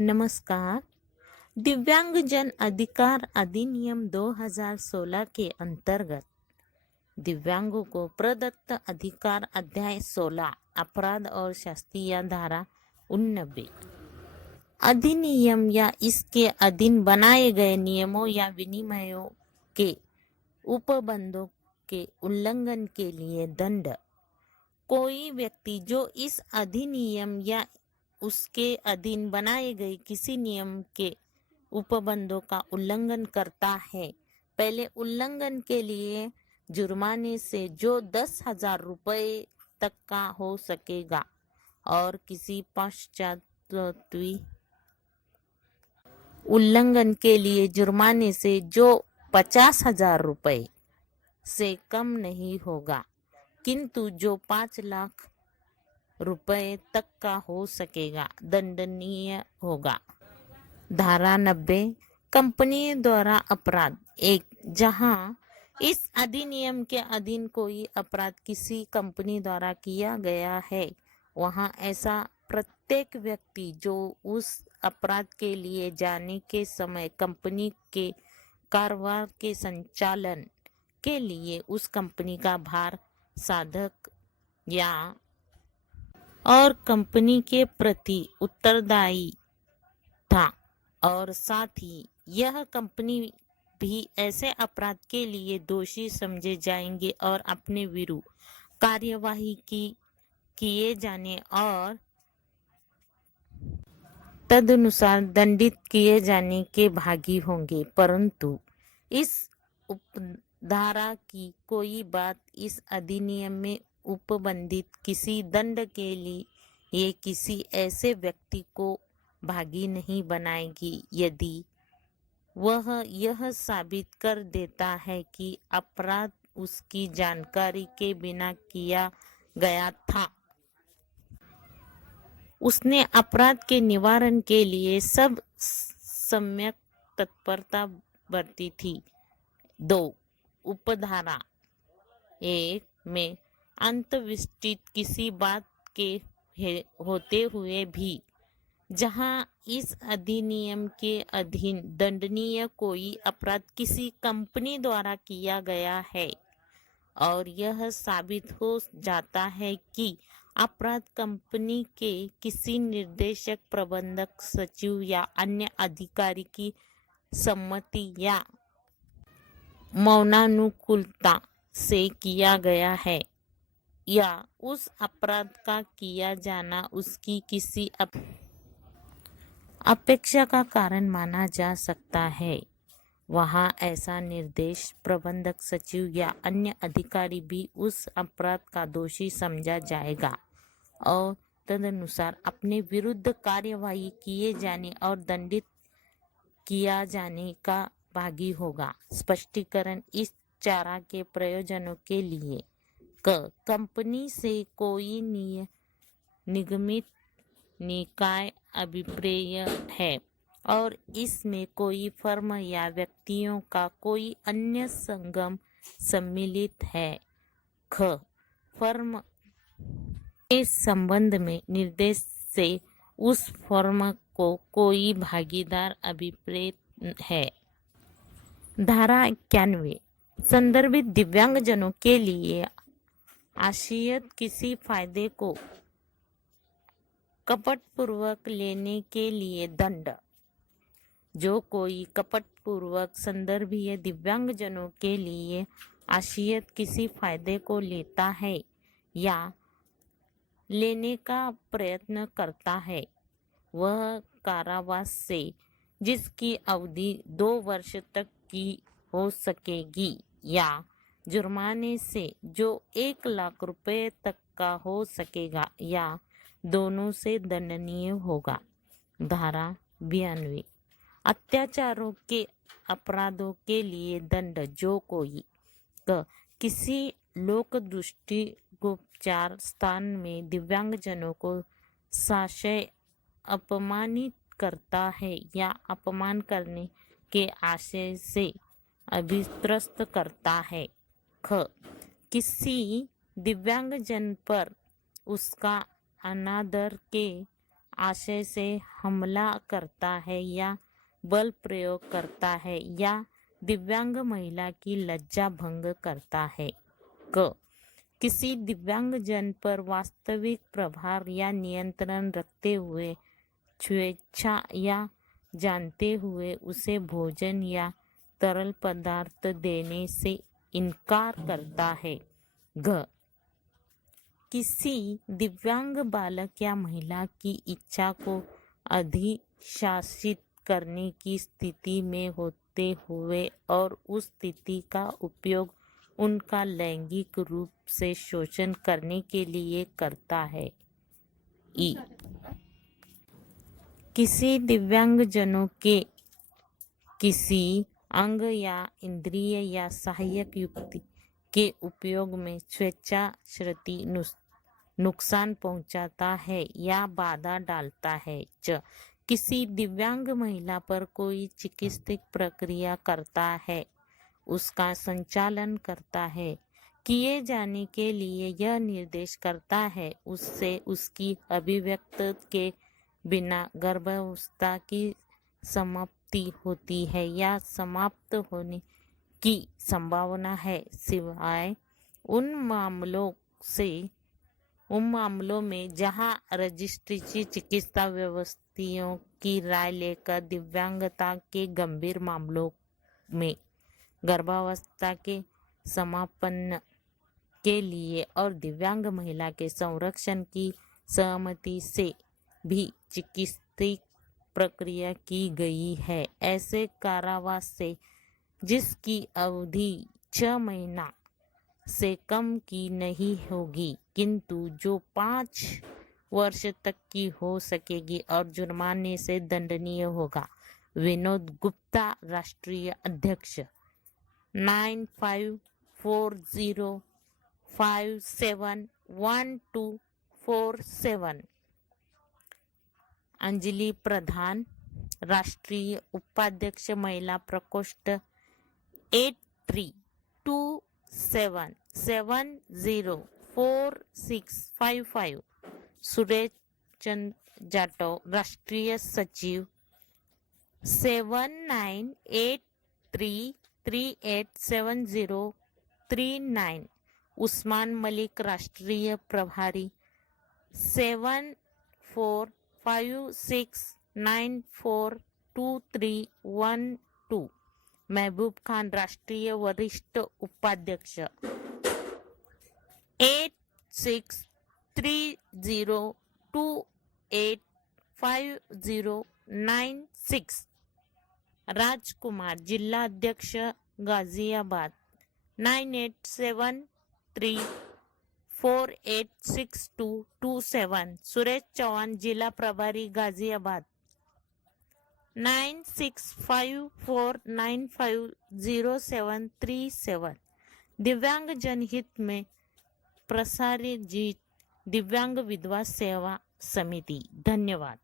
नमस्कार। दिव्यांगजन अधिकार अधिनियम 2016 के अंतर्गत दिव्यांगों को प्रदत्त अधिकार अध्याय 16 अपराध और शास्तीय धारा 89 अधिनियम या इसके अधीन बनाए गए नियमों या विनियमों के उपबंधों के उल्लंघन के लिए दंड। कोई व्यक्ति जो इस अधिनियम या उसके अधीन बनाए गए किसी नियम के उपबंधों का उल्लंघन करता है, पहले उल्लंघन के लिए जुर्माने से जो 10,000 रुपये तक का हो सकेगा और किसी पश्चात उल्लंघन के लिए जुर्माने से जो 50,000 रुपये से कम नहीं होगा, किंतु जो 5 लाख रुपए तक का हो सकेगा दंडनीय होगा। धारा 90 कंपनी द्वारा अपराध। 1. जहां इस अधिनियम के अधीन कोई अपराध किसी कंपनी द्वारा किया गया है, वहां ऐसा प्रत्येक व्यक्ति जो उस अपराध के लिए जाने के समय कंपनी के कारोबार के संचालन के लिए उस कंपनी का भार साधक या और कंपनी के प्रति उत्तरदायी था, और साथ ही यह कंपनी भी ऐसे अपराध के लिए दोषी समझे जाएंगे और अपने विरुद्ध कार्यवाही किए जाने और तदनुसार दंडित किए जाने के भागी होंगे। परंतु इस उपधारा की कोई बात इस अधिनियम में उपबंधित किसी दंड के लिए किसी ऐसे व्यक्ति को भागी नहीं बनाएगी यदि वह यह साबित कर देता है कि अपराध उसकी जानकारी के बिना किया गया था, उसने अपराध के निवारण के लिए सब सम्यक तत्परता बरती थी। 2. उपधारा 1 में अंतर्विष्टित किसी बात के होते हुए भी जहां इस अधिनियम के अधीन दंडनीय कोई अपराध किसी कंपनी द्वारा किया गया है और यह साबित हो जाता है कि अपराध कंपनी के किसी निर्देशक, प्रबंधक, सचिव या अन्य अधिकारी की सम्मति या मौनानुकूलता से किया गया है, या उस अपराध का किया जाना उसकी किसी अपेक्षा का कारण माना जा सकता है, वहां ऐसा निर्देश, प्रबंधक, सचिव या अन्य अधिकारी भी उस अपराध का दोषी समझा जाएगा और तदनुसार अपने विरुद्ध कार्यवाही किए जाने और दंडित किया जाने का भागी होगा। स्पष्टीकरण इस चारा के प्रयोजनों के लिए कंपनी से कोई निगमित निकाय अभिप्रेय है और इसमें कोई फर्म या व्यक्तियों का कोई अन्य संगम सम्मिलित है। फर्म के संबंध में निर्देश से उस फर्म को कोई भागीदार अभिप्रेत है। धारा 91 संदर्भित दिव्यांगजनों के लिए आश्रित किसी फायदे को कपटपूर्वक लेने के लिए दंड। जो कोई कपटपूर्वक संदर्भीय दिव्यांगजनों के लिए आश्रित किसी फायदे को लेता है या लेने का प्रयत्न करता है, वह कारावास से जिसकी अवधि 2 वर्ष तक की हो सकेगी या जुर्माने से जो 1 लाख रुपए तक का हो सकेगा या दोनों से दंडनीय होगा। धारा 92 अत्याचारों के अपराधों के लिए दंड। जो कोई किसी लोक दृष्टि गोपचार स्थान में दिव्यांगजनों को साशय अपमानित करता है या अपमान करने के आशय से अभित्रस्त करता है, किसी दिव्यांगजन पर उसका अनादर के आशय से हमला करता है या बल प्रयोग करता है या दिव्यांग महिला की लज्जा भंग करता है। क किसी दिव्यांग जन पर वास्तविक प्रभार या नियंत्रण रखते हुए स्वेच्छा या जानते हुए उसे भोजन या तरल पदार्थ देने से इनकार करता है। घ किसी दिव्यांग बालक या महिला की इच्छा को अधिशासित करने की स्थिति में होते हुए और उस स्थिति का उपयोग उनका लैंगिक रूप से शोषण करने के लिए करता है। ई किसी दिव्यांगजनों के किसी अंग या इंद्रिय या सहायक युक्ति के उपयोग में स्वेच्छाश्रुति नुकसान पहुंचाता है या बाधा डालता है। च किसी दिव्यांग महिला पर कोई चिकित्सक प्रक्रिया करता है, उसका संचालन करता है, किए जाने के लिए यह निर्देश करता है, उससे उसकी अभिव्यक्ति के बिना गर्भावस्था की समाप्ति होती है या समाप्त होने की संभावना है, सिवाय उन मामलों में जहां रजिस्ट्री चिकित्सा व्यवस्थियों की राय लेकर दिव्यांगता के गंभीर मामलों में गर्भावस्था के समापन के लिए और दिव्यांग महिला के संरक्षण की सहमति से भी चिकित्सीय प्रक्रिया की गई है। ऐसे कारावास से जिसकी अवधि 6 महीना से कम की नहीं होगी किंतु जो 5 वर्ष तक की हो सकेगी और जुर्माने से दंडनीय होगा। विनोद गुप्ता, राष्ट्रीय अध्यक्ष 9540571247। अंजलि प्रधान, राष्ट्रीय उपाध्यक्ष महिला प्रकोष्ठ 8327704655। सुरेश चंद जाटव, राष्ट्रीय सचिव 7983387039। उस्मान मलिक, राष्ट्रीय प्रभारी 7456942312। महबूब खान, राष्ट्रीय वरिष्ठ उपाध्यक्ष 8630285096। राजकुमार, जिला अध्यक्ष गाजियाबाद 9873486227। सुरेश चौहान, जिला प्रभारी गाजियाबाद 9654950737। दिव्यांग जनहित में प्रसारित दिव्यांग विधवा सेवा समिति। धन्यवाद।